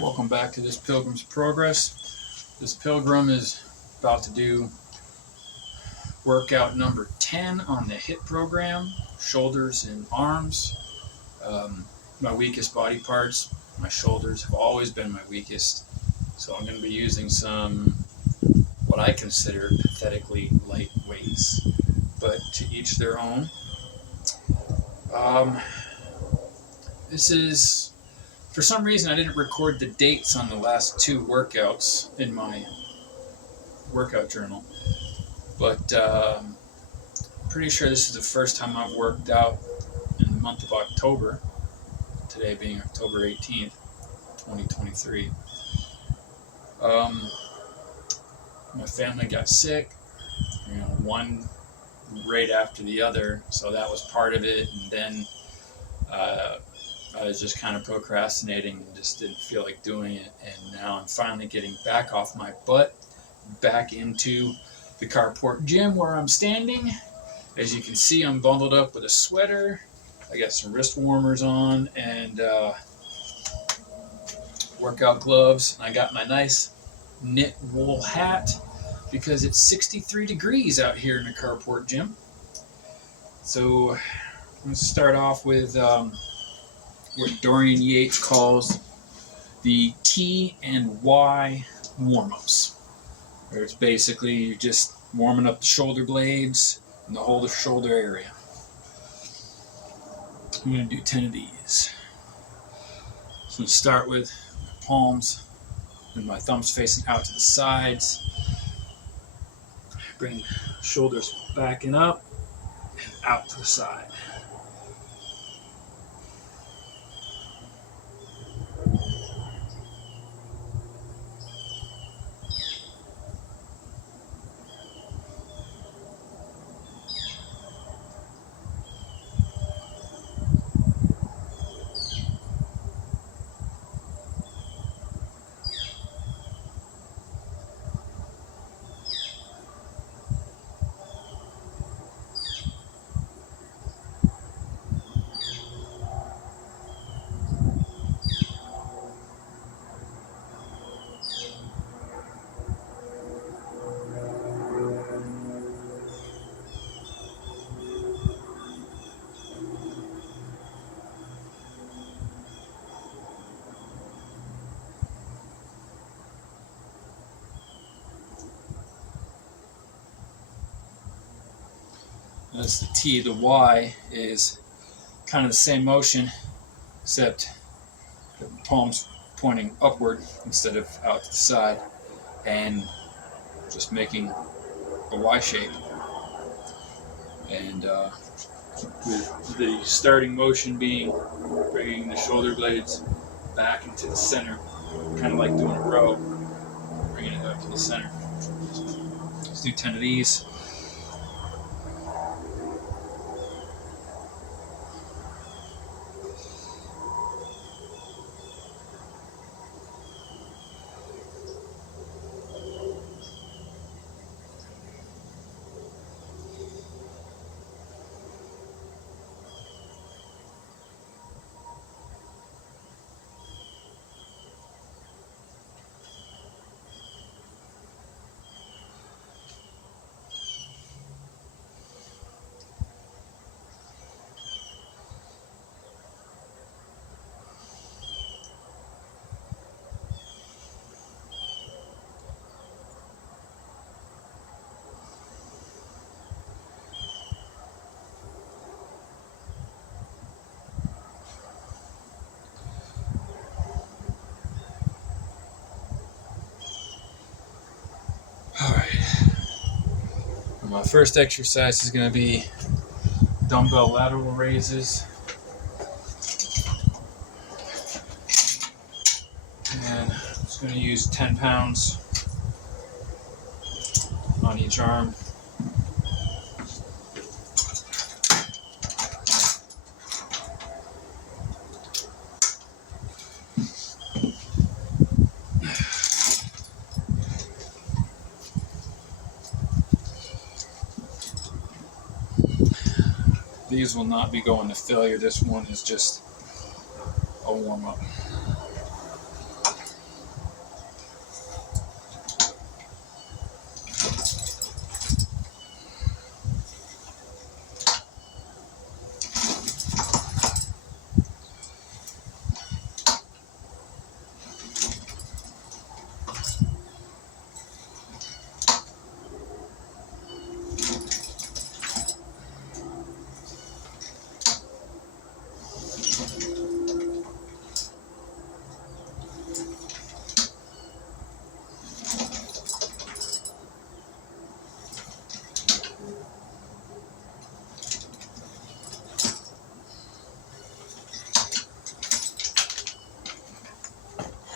Welcome back to this Pilgrim's Progress. This Pilgrim is about to do workout number 10 on the HIIT program, shoulders and arms. My weakest body parts, my shoulders have always been my weakest. So I'm going to be using some, what I consider pathetically light weights, but to each their own. This is, for some reason, I didn't record the dates on the last two workouts in my workout journal, but pretty sure this is the first time I've worked out in the month of October, today being October 18th, 2023. My family got sick, one right after the other, so that was part of it, and then I was just kind of procrastinating and just didn't feel like doing it, and now I'm finally getting back off my butt, back into the carport gym where I'm standing. As you can see, I'm bundled up with a sweater. I got some wrist warmers on and workout gloves. I got my nice knit wool hat because it's 63 degrees out here in the carport gym. So I'm going to start off with what Dorian Yates calls the T and Y warm-ups, where it's basically you're just warming up the shoulder blades and the whole shoulder area. I'm going to do 10 of these. So I'm going to start with my palms and my thumbs facing out to the sides. Bring shoulders backing up and out to the side. That's the T. The Y is kind of the same motion, except the palms pointing upward instead of out to the side, and just making a Y shape. And with the starting motion being bringing the shoulder blades back into the center, kind of like doing a row, bringing it up to the center. Let's do 10 of these. My first exercise is going to be dumbbell lateral raises. And I'm just going to use 10 pounds on each arm. These will not be going to failure. This one is just a warm-up.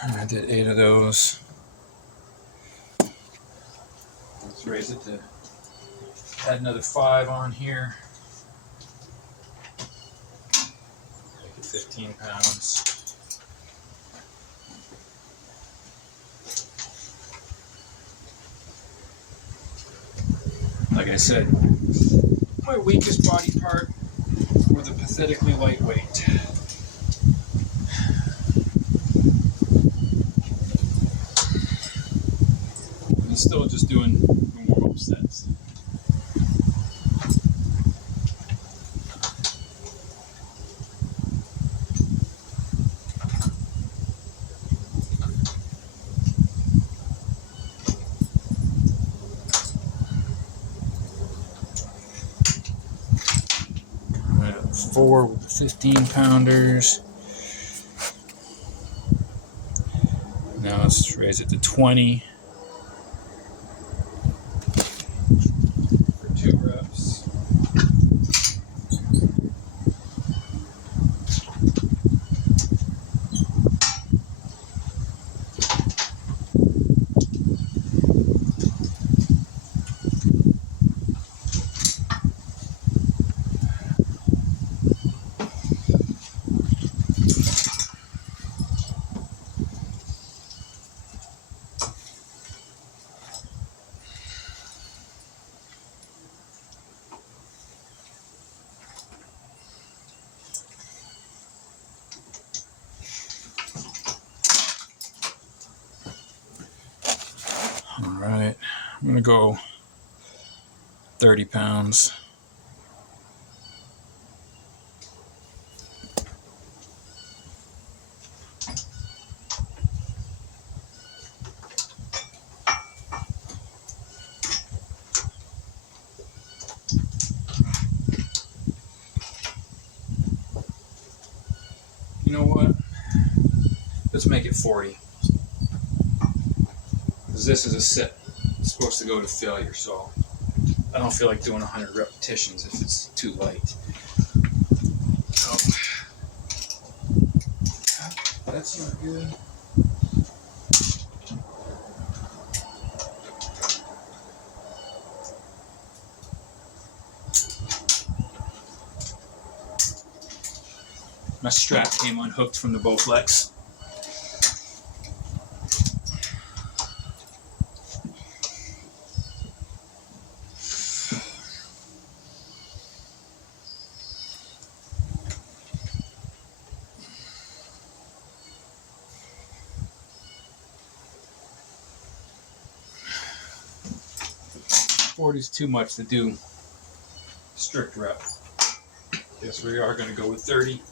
I did 8 of those. Let's raise it to add another 5 on here. Make it 15 pounds. Like I said, my weakest body part were the pathetically lightweight. And still just doing warm-up sets. Right up 4 with the 15 pounders. Now let's raise it to 20 for 2 reps. Alright, I'm going to go 30 pounds. You know what? Let's make it 40. Because this is a set. It's supposed to go to failure, so I don't feel like doing 100 repetitions if it's too light. Oh. That's not good. My strap came unhooked from the Bowflex. Is too much to do strict rep. Guess we are going to go with 30.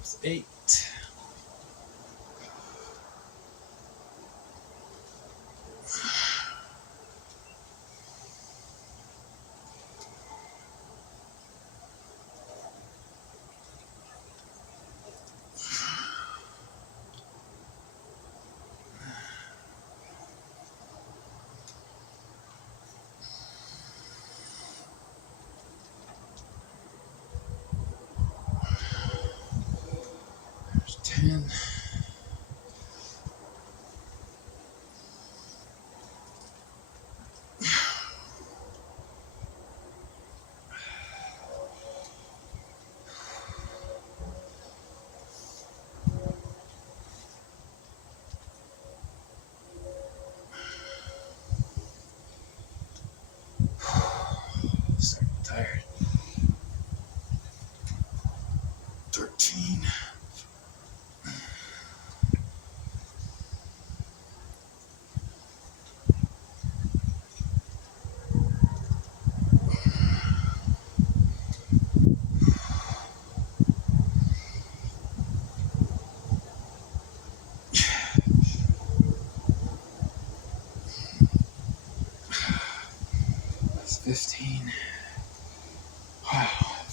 It's 8.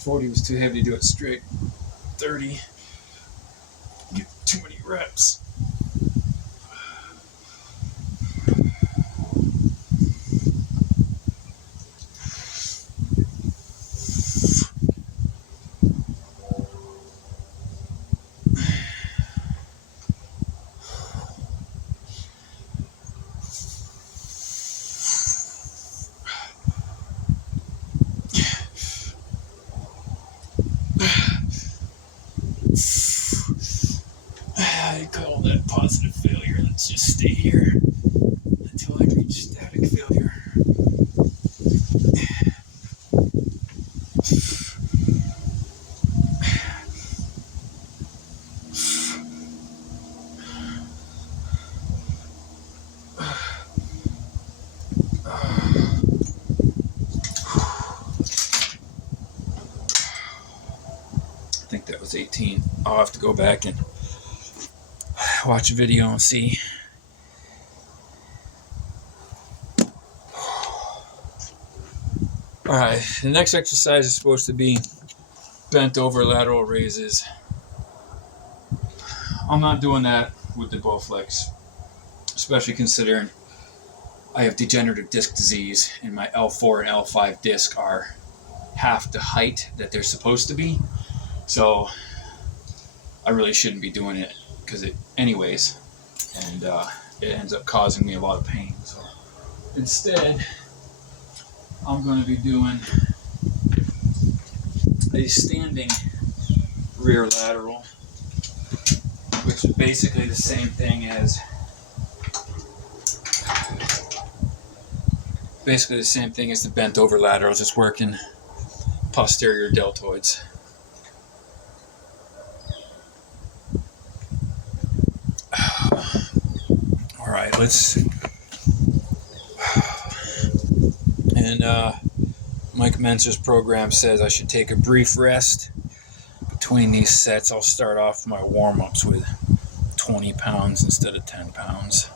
40 was too heavy to do it straight. 30, too many reps. I call that positive failure. Let's just stay here until I reach static failure. I think that was 18. I'll have to go back and watch a video and see. Alright, the next exercise is supposed to be bent over lateral raises. I'm not doing that with the Bowflex, especially considering I have degenerative disc disease and my L4 and L5 disc are half the height that they're supposed to be. So I really shouldn't be doing it anyways, and it ends up causing me a lot of pain. So instead, I'm going to be doing a standing rear lateral, which is basically the same thing as the bent over lateral, just working posterior deltoids. All right, and Mike Mentzer's program says I should take a brief rest between these sets. I'll start off my warm-ups with 20 pounds instead of 10 pounds.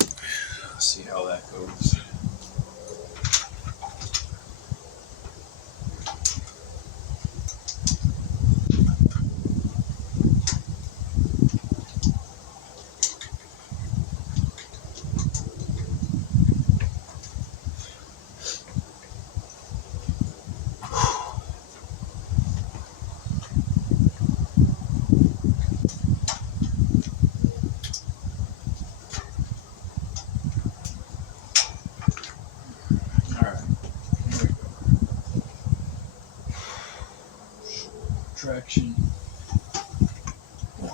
Let's see how that goes. Traction. 1,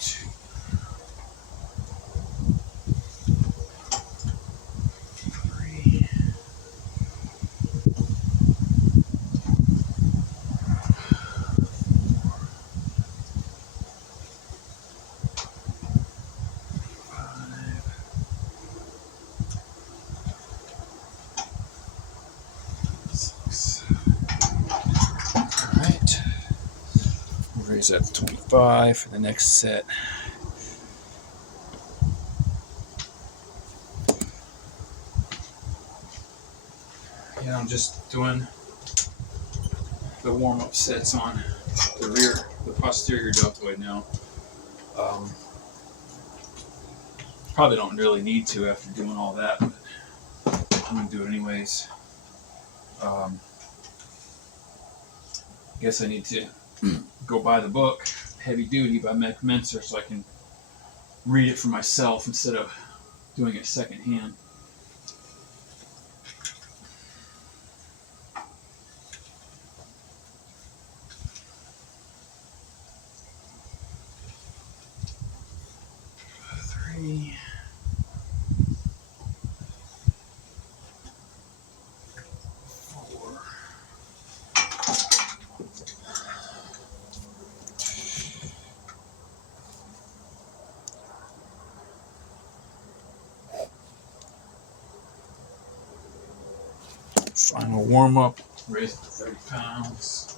2, 3, 6. Alright. Raise that to 25 for the next set. Yeah, I'm just doing the warm-up sets on the posterior deltoid now. Probably don't really need to after doing all that, but I'm going to do it anyways. I guess I need to go buy the book, Heavy Duty by Mike Mentzer, so I can read it for myself instead of doing it secondhand. Final warm up, raise it to 30 pounds.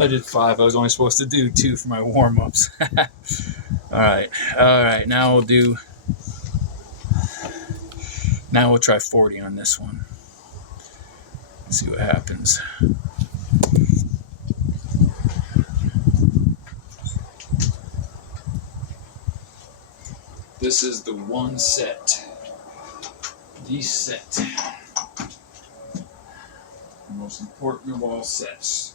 I did 5. I was only supposed to do 2 for my warm-ups. Alright, now we'll try 40 on this one. Let's see what happens. This is the one set. The set. The most important of all sets.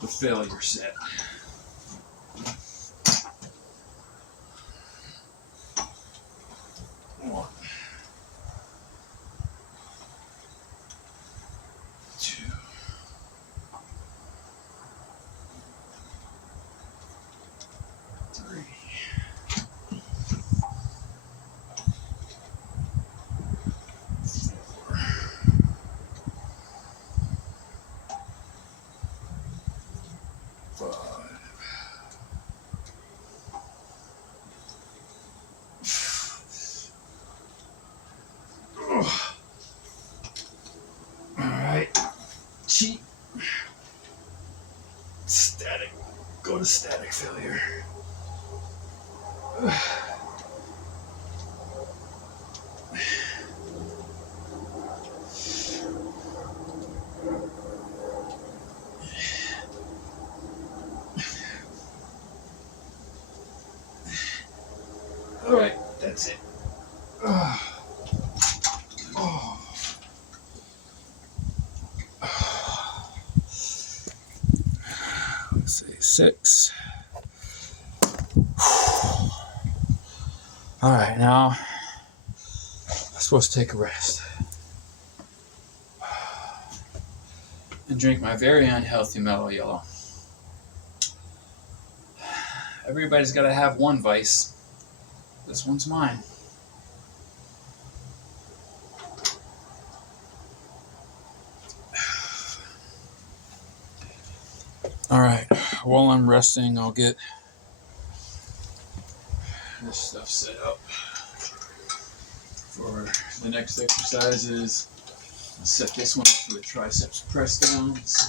The failure set. One. 2. 3. 4. 5. Alright. Cheat. Static. Go to static failure. Alright, that's it. Let's see, 6. Alright, now I'm supposed to take a rest and drink my very unhealthy mellow yellow. Everybody's got to have one vice. This one's mine. Alright, while I'm resting, I'll get this stuff set up for the next exercises. I'll set this one up for the triceps press downs.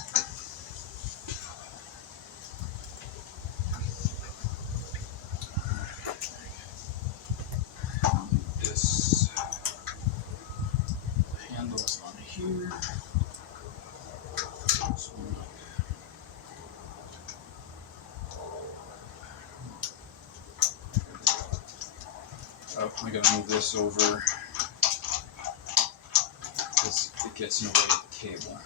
I'll need this handles on here. This one. Oh, I gotta move this over because it gets in the way of the cable.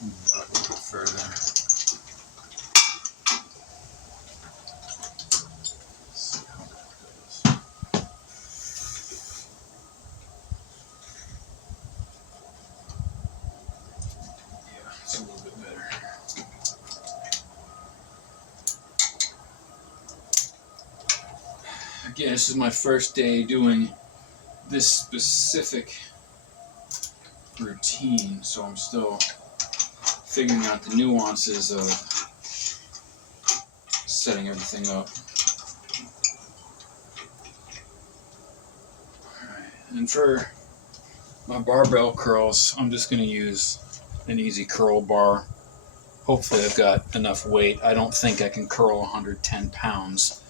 Move that a little bit further. Let's see how that goes. It's a little bit better. Again, this is my first day doing this specific routine, so I'm still figuring out the nuances of setting everything up. Alright, and for my barbell curls, I'm just going to use an easy curl bar. Hopefully I've got enough weight. I don't think I can curl 110 pounds.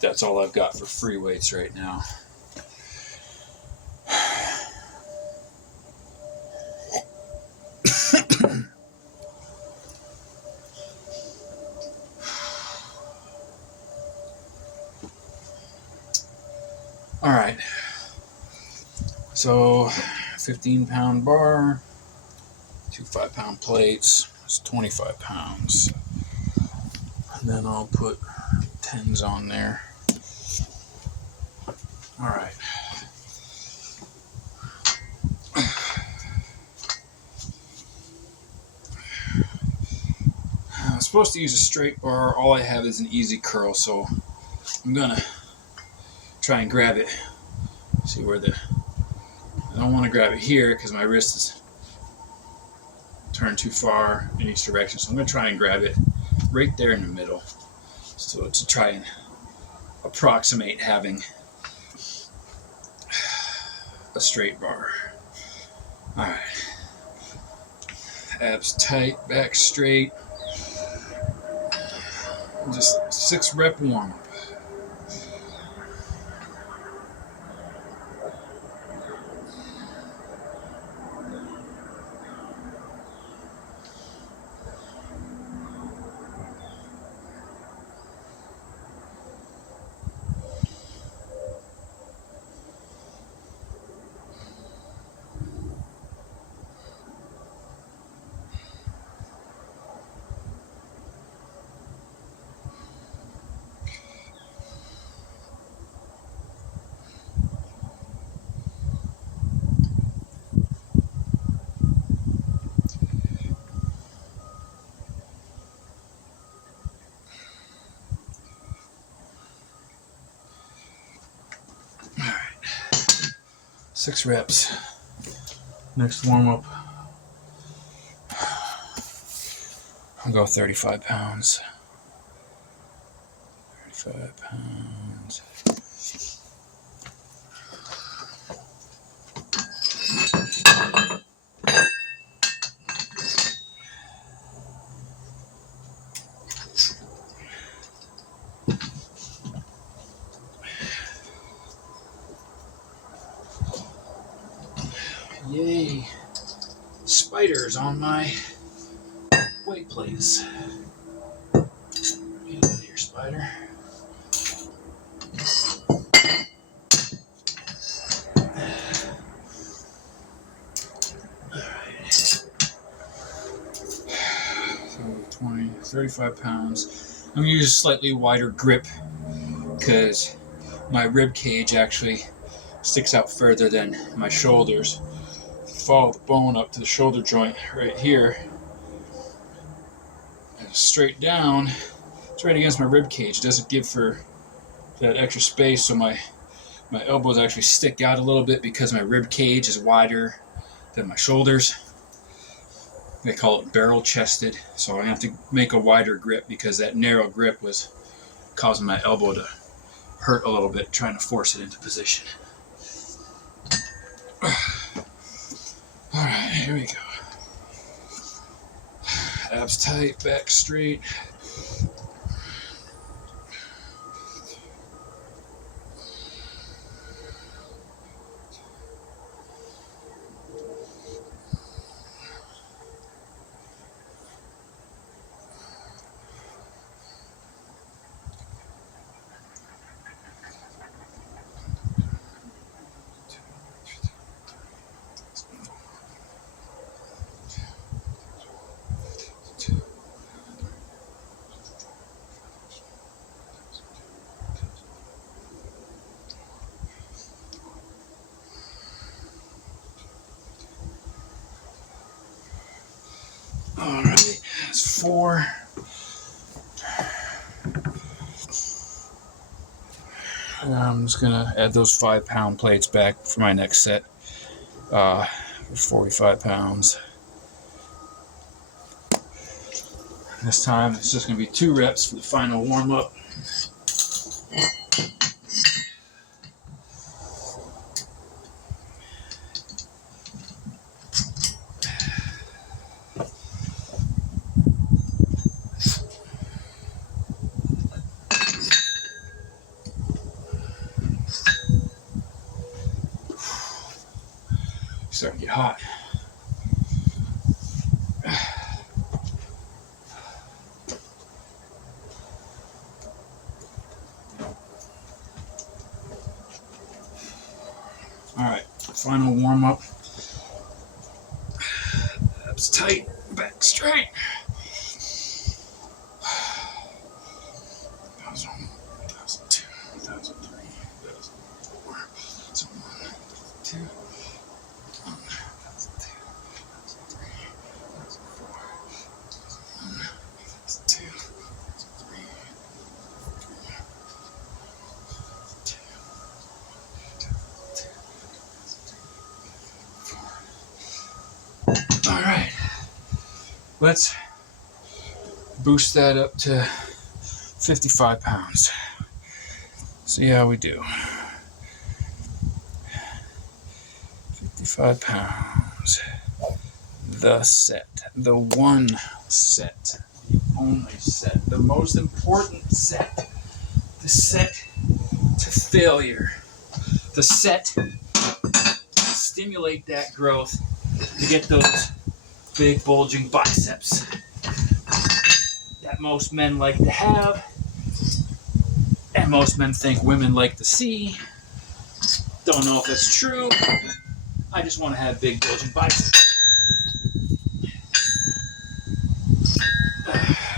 That's all I've got for free weights right now. Alright, so 15-pound bar, 2 5-pound plates, it's 25 pounds. And then I'll put 10s on there. Alright. I'm supposed to use a straight bar. All I have is an easy curl, so I'm gonna try and grab it. See where I don't want to grab it here because my wrist is turned too far in each direction. So I'm going to try and grab it right there in the middle. So to try and approximate having a straight bar. Alright. Abs tight, back straight. Just 6 rep warm up. Alright. 6 reps. Next warm up. I'll go 35 pounds. 35 pounds. Yay! Spiders on my weight plates. Get out of here, spider. Alright. So 20, 35 pounds. I'm going to use a slightly wider grip because my rib cage actually sticks out further than my shoulders. Follow the bone up to the shoulder joint right here and straight down. It's right against my rib cage. It doesn't give for that extra space, so my elbows actually stick out a little bit because my rib cage is wider than my shoulders. They call it barrel chested, so I have to make a wider grip because that narrow grip was causing my elbow to hurt a little bit trying to force it into position. Alright, here we go. Abs tight, back straight. Alright, that's 4. And I'm just going to add those 5-pound plates back for my next set. 45 pounds. This time it's just going to be 2 reps for the final warm-up. Starting to get hot. Alright, final warm up. Abs tight, back straight. 1,000, 1,002, 1,003, 1,004, 1,001, 1,002. 2. Alright, let's boost that up to 55 pounds. See how we do. 55 pounds. The set. The one set. The only set. The most important set. The set to failure. The set to stimulate that growth to get those big bulging biceps that most men like to have and most men think women like to see. Don't know if that's true. I just want to have big bulging biceps.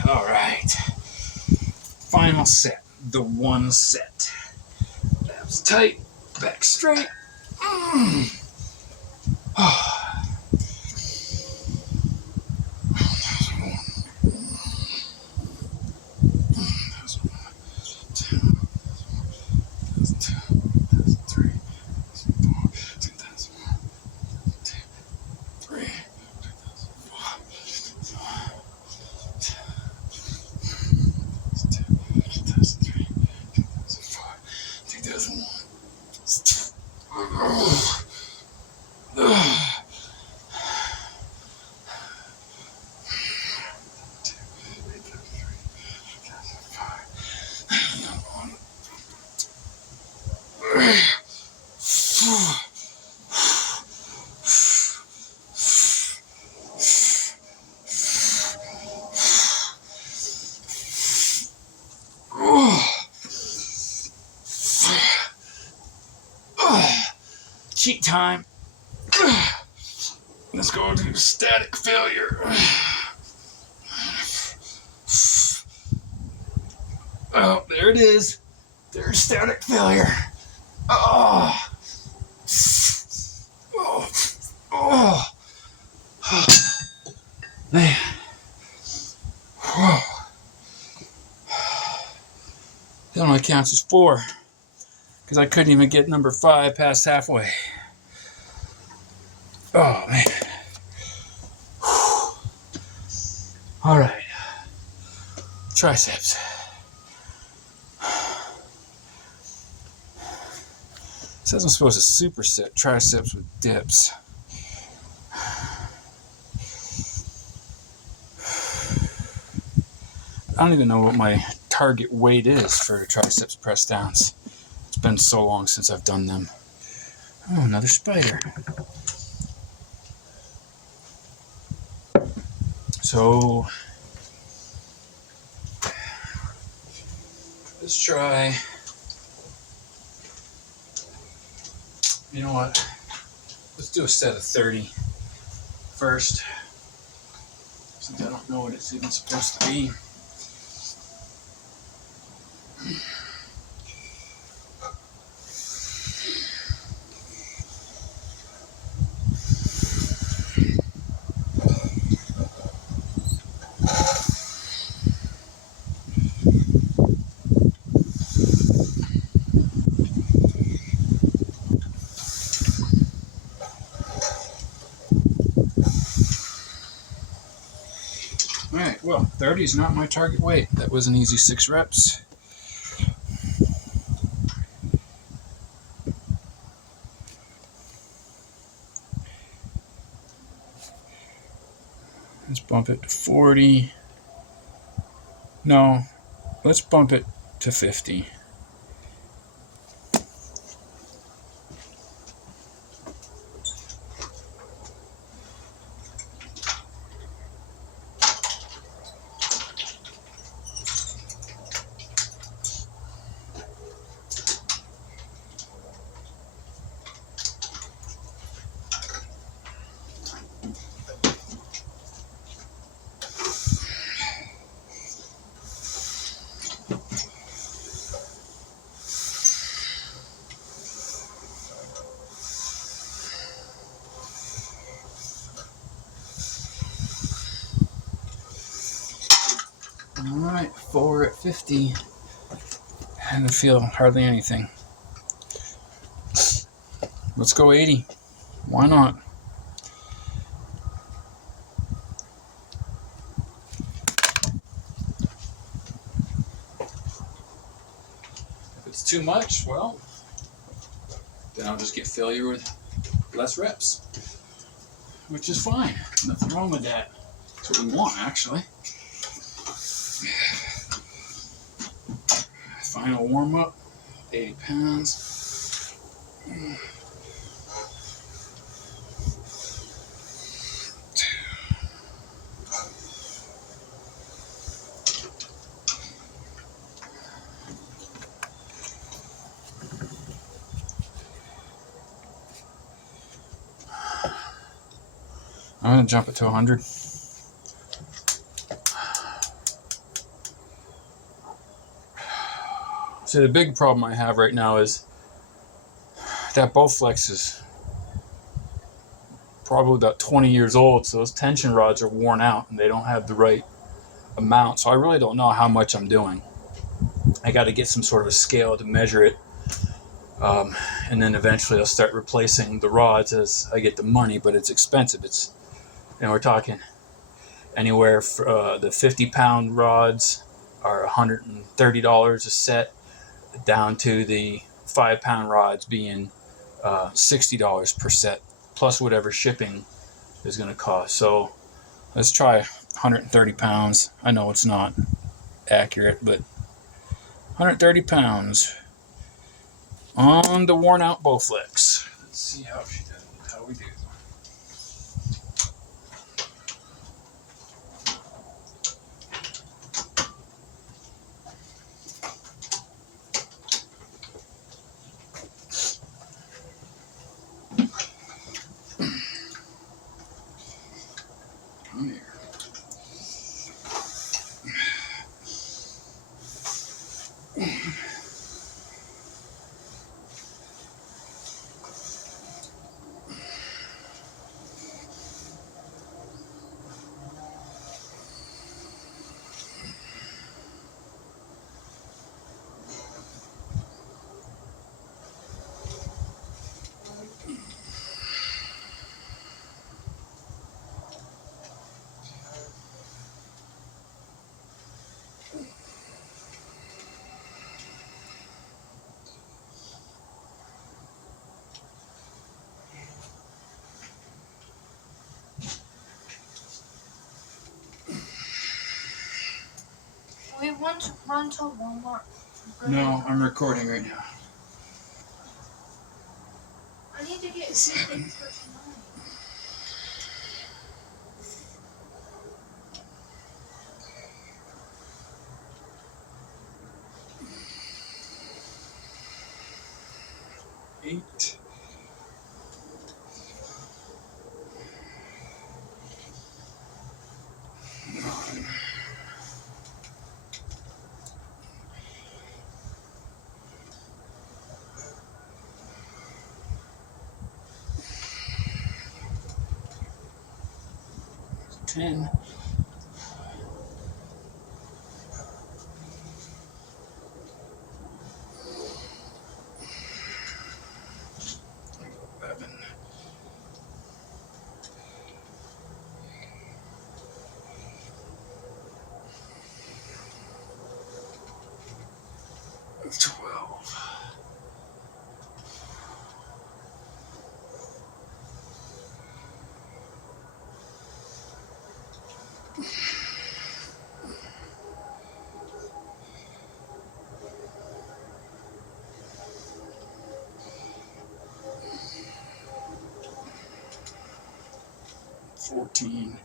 All right. Final set. The one set. Abs tight. Back straight. Cheat time. Let's go to static failure. Oh, there it is. There's static failure. Oh. Oh. Oh. Man. Whoa. That only counts as 4. Because I couldn't even get number 5 past halfway. Oh, man. All right. Triceps. It says I'm supposed to superset triceps with dips. I don't even know what my target weight is for triceps press downs. It's been so long since I've done them. Oh, another spider. So let's try. You know what? Let's do a set of 30 first, since I don't know what it's even supposed to be. Alright, well, 30 is not my target weight. That was an easy 6 reps. Let's bump it to 40. No, let's bump it to 50. Alright, 4 at 50. I don't feel hardly anything. Let's go 80. Why not? If it's too much, well, then I'll just get failure with less reps, which is fine. Nothing wrong with that. That's what we want, actually. Final warm-up, 80 pounds. I'm going to jump it to 100. See, the big problem I have right now is that Bowflex is probably about 20 years old, so those tension rods are worn out and they don't have the right amount. So I really don't know how much I'm doing. I got to get some sort of a scale to measure it. And then eventually I'll start replacing the rods as I get the money, but it's expensive. We're talking anywhere for the 50-pound rods are $130 a set, down to the 5-pound rods being $60 per set, plus whatever shipping is going to cost. So let's try 130 pounds. I know it's not accurate, but 130 pounds on the worn out Bowflex. Let's see how we do. Come here. We want to run to Walmart. No, I'm recording right now. I need to get things for tonight. Eight. 9. 10. 11. 12. 14.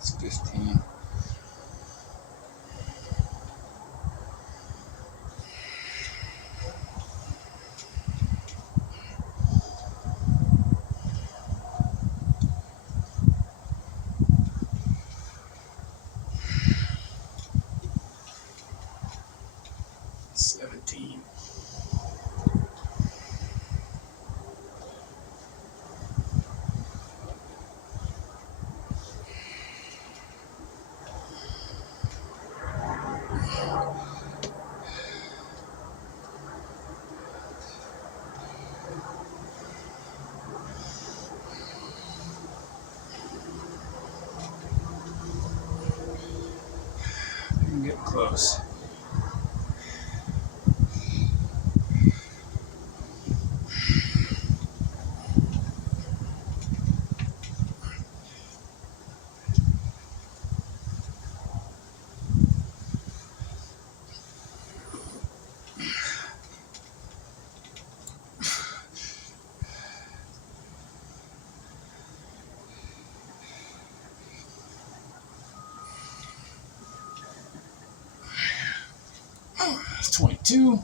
15. 17. 18. close. It's 22.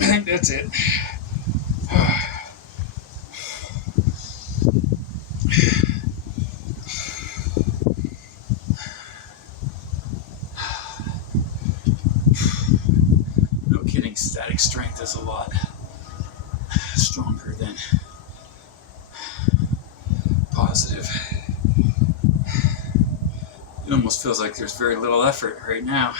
I think that's it. No kidding, static strength is a lot stronger than positive. It almost feels like there's very little effort right now.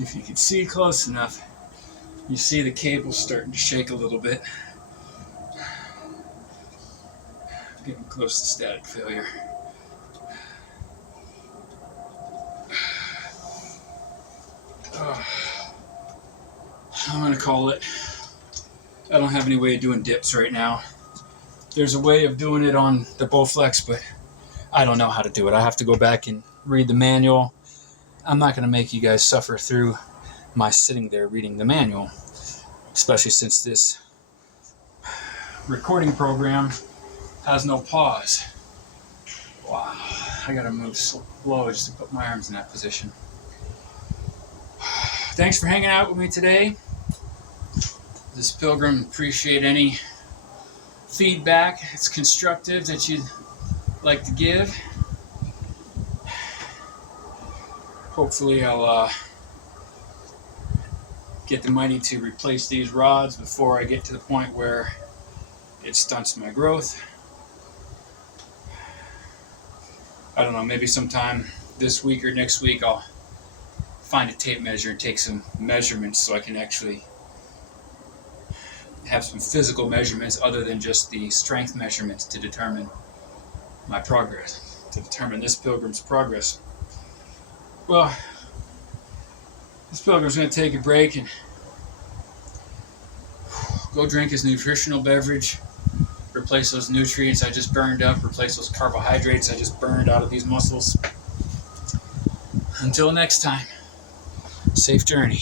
If you can see close enough, you see the cable starting to shake a little bit. Getting close to static failure. I'm gonna call it. I don't have any way of doing dips right now. There's a way of doing it on the Bowflex, but I don't know how to do it. I have to go back and read the manual. I'm not going to make you guys suffer through my sitting there reading the manual, especially since this recording program has no pause. Wow, I got to move slow just to put my arms in that position. Thanks for hanging out with me today. This Pilgrim, appreciate any feedback. It's constructive that you'd like to give. Hopefully I'll get the money to replace these rods before I get to the point where it stunts my growth. I don't know, maybe sometime this week or next week I'll find a tape measure and take some measurements so I can actually have some physical measurements other than just the strength measurements to determine my progress, to determine this Pilgrim's progress. Well, this Pilgrim's going to take a break and go drink his nutritional beverage, replace those nutrients I just burned up, replace those carbohydrates I just burned out of these muscles. Until next time, safe journey.